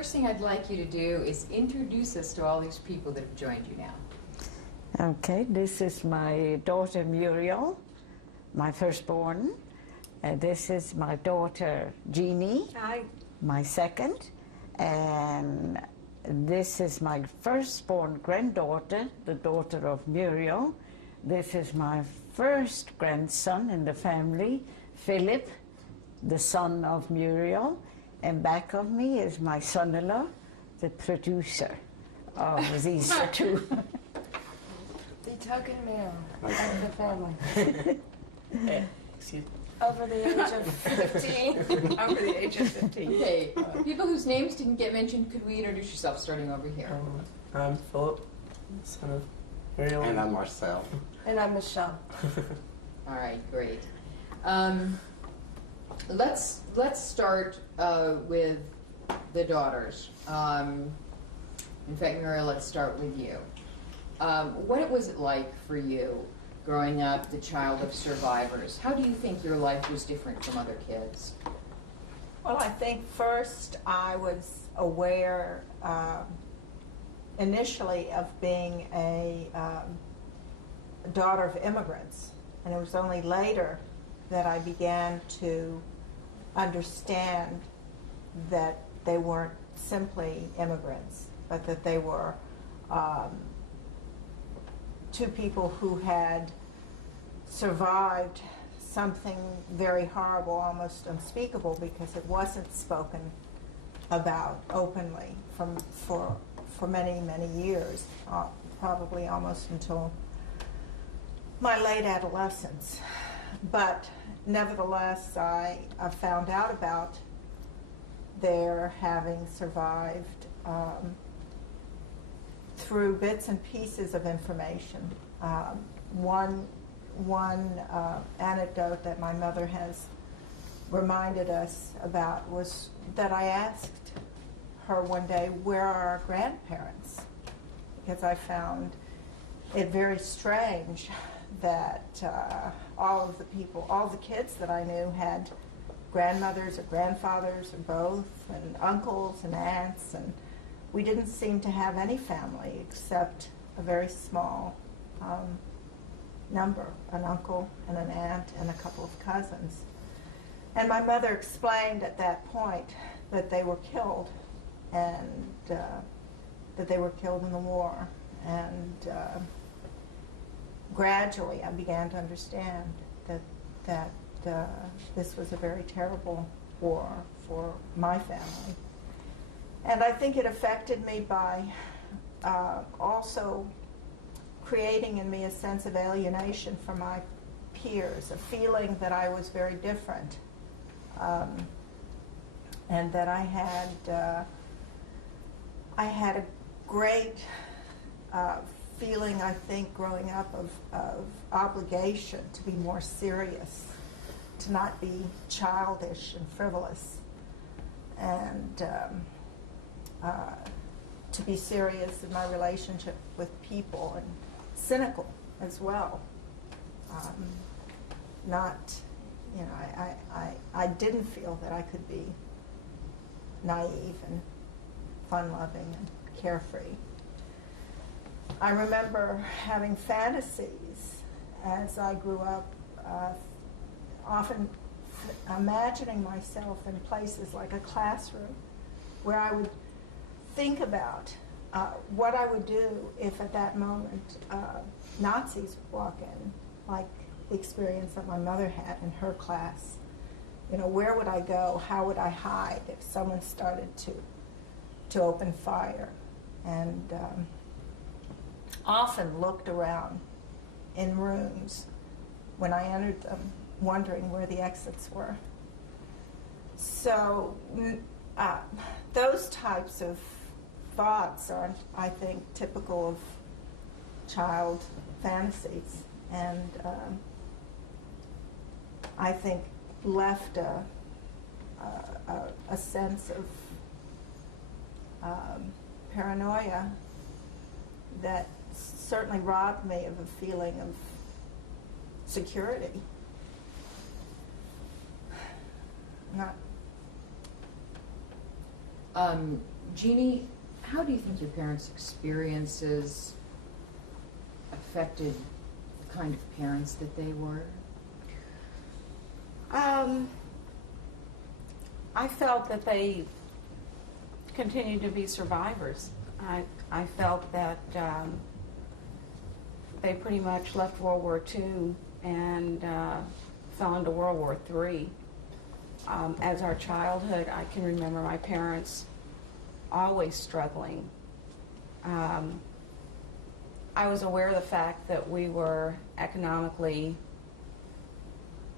first thing I'd like you to do is introduce us to all these people that have joined you now. Okay, this is my daughter Muriel, my firstborn. This is my daughter Genie, Hi. my second. And this is my firstborn granddaughter, the daughter of Muriel. This is my first grandson in the family, Philip, the son of Muriel. And back of me is my son-in-law, the producer of these two. The token male of the family. Excuse me. Over the age of 15. Over the age of 15. Okay, people whose names didn't get mentioned, could we introduce yourself starting over here? I'm Philip, son of Muriel. And I'm Marcel. And I'm Michelle. All right, great. Let's start with the daughters. In fact, Muriel, let's start with you. What was it like for you growing up the child of survivors? How do you think your life was different from other kids? Well, I think first I was aware initially of being a daughter of immigrants, and it was only later that I began to understand that they weren't simply immigrants, but that they were two people who had survived something very horrible, almost unspeakable, because it wasn't spoken about openly for many, many years, probably almost until my late adolescence. But nevertheless, I found out about their having survived through bits and pieces of information. One anecdote that my mother has reminded us about was that I asked her one day, where are our grandparents? Because I found it very strange that all the kids that I knew had grandmothers or grandfathers or both, and uncles and aunts, and we didn't seem to have any family except a very small number, an uncle and an aunt and a couple of cousins. And my mother explained at that point that they were killed, and that they were killed in the war. And gradually I began to understand that this was a very terrible war for my family. And I think it affected me by also creating in me a sense of alienation from my peers, a feeling that I was very different, and that I had a great feeling, I think, growing up of obligation to be more serious, to not be childish and frivolous, and to be serious in my relationship with people, and cynical as well. I didn't feel that I could be naive and fun-loving and carefree. I remember having fantasies as I grew up, often imagining myself in places like a classroom, where I would think about what I would do if at that moment Nazis would walk in, like the experience that my mother had in her class. You know, where would I go? How would I hide if someone started to open fire? And often looked around in rooms when I entered them, wondering where the exits were. So those types of thoughts are, I think, typical of child fantasies, and I think left a sense of paranoia that certainly robbed me of a feeling of security. Genie, how do you think your parents' experiences affected the kind of parents that they were? I felt that they continued to be survivors. I felt that they pretty much left World War II and fell into World War III. As our childhood, I can remember my parents always struggling. I was aware of the fact that we were economically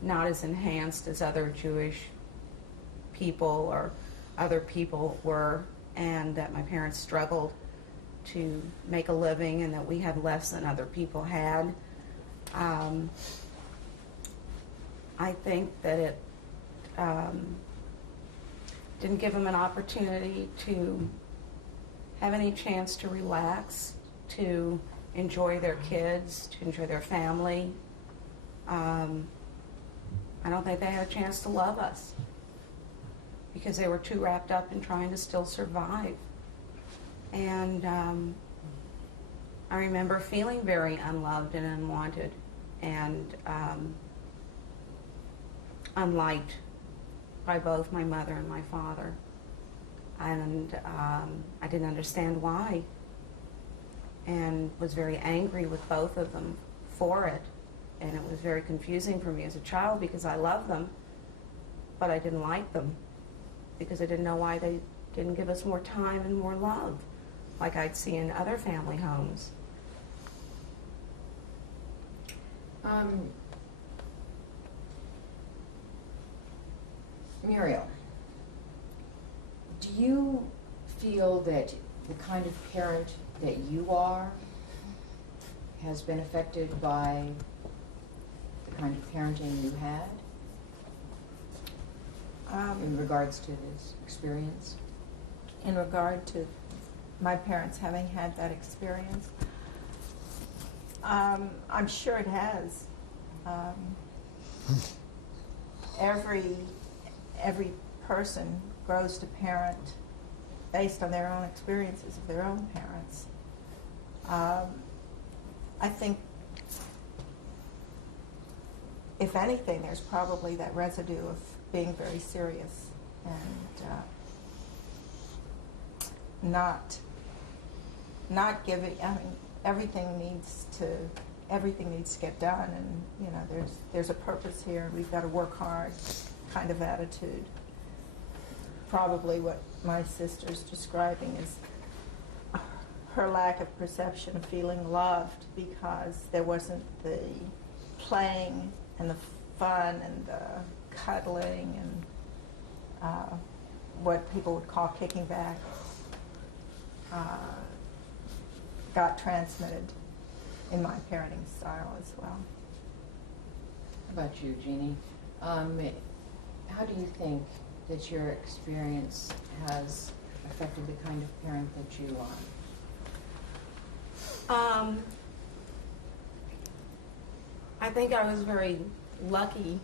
not as enhanced as other Jewish people or other people were, and that my parents struggled to make a living and that we had less than other people had. I think that it didn't give them an opportunity to have any chance to relax, to enjoy their kids, to enjoy their family. I don't think they had a chance to love us because they were too wrapped up in trying to still survive. And I remember feeling very unloved and unwanted and unliked by both my mother and my father. And I didn't understand why, and was very angry with both of them for it. And it was very confusing for me as a child because I loved them, but I didn't like them because I didn't know why they didn't give us more time and more love like I'd see in other family homes. Muriel, do you feel that the kind of parent that you are has been affected by the kind of parenting you had in regards to this experience? In regard to my parents having had that experience, I'm sure it has. Every person grows to parent based on their own experiences of their own parents. I think, if anything, there's probably that residue of being very serious and not giving. I mean, everything needs to get done, and you know, there's a purpose here. We've got to work hard, kind of attitude. Probably what my sister's describing is her lack of perception of feeling loved because there wasn't the playing and the fun and the cuddling and what people would call kicking back got transmitted in my parenting style as well. How about you, Jeannie? How do you think that your experience has affected the kind of parent that you are? I think I was very lucky,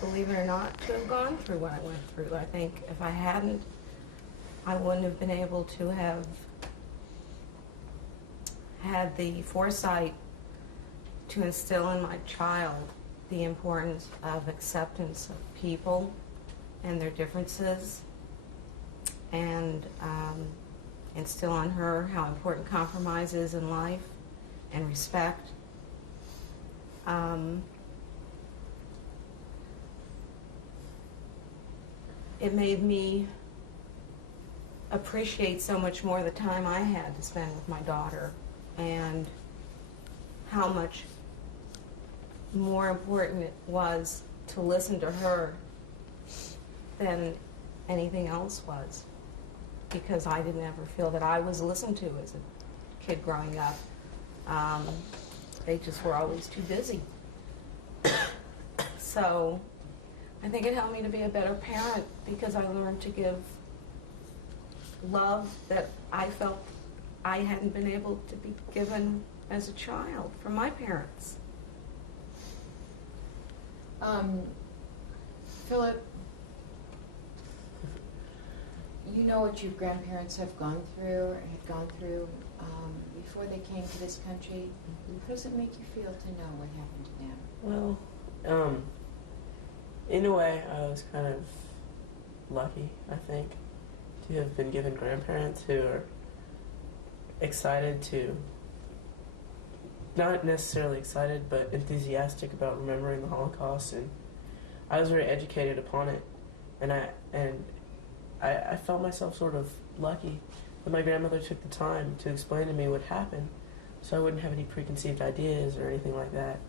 believe it or not, to have gone through what I went through. I think if I hadn't, I wouldn't have been able to have had the foresight to instill in my child the importance of acceptance of people and their differences, and instill on her how important compromise is in life and respect. It made me appreciate so much more the time I had to spend with my daughter and how much more important it was to listen to her than anything else was, because I didn't ever feel that I was listened to as a kid growing up. They just were always too busy. So I think it helped me to be a better parent because I learned to give love that I felt I hadn't been able to be given as a child from my parents. Philip, you know what your grandparents have gone through or had gone through before they came to this country? How does it make you feel to know what happened to them? Well, in a way, I was kind of lucky, I think, to have been given grandparents who are excited to, not necessarily excited, but enthusiastic about remembering the Holocaust, and I was very educated upon it, and I felt myself sort of lucky that my grandmother took the time to explain to me what happened, so I wouldn't have any preconceived ideas or anything like that.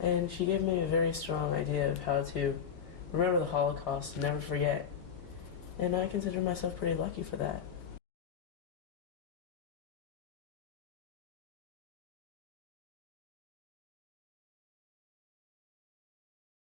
And she gave me a very strong idea of how to remember the Holocaust and never forget. And I consider myself pretty lucky for that.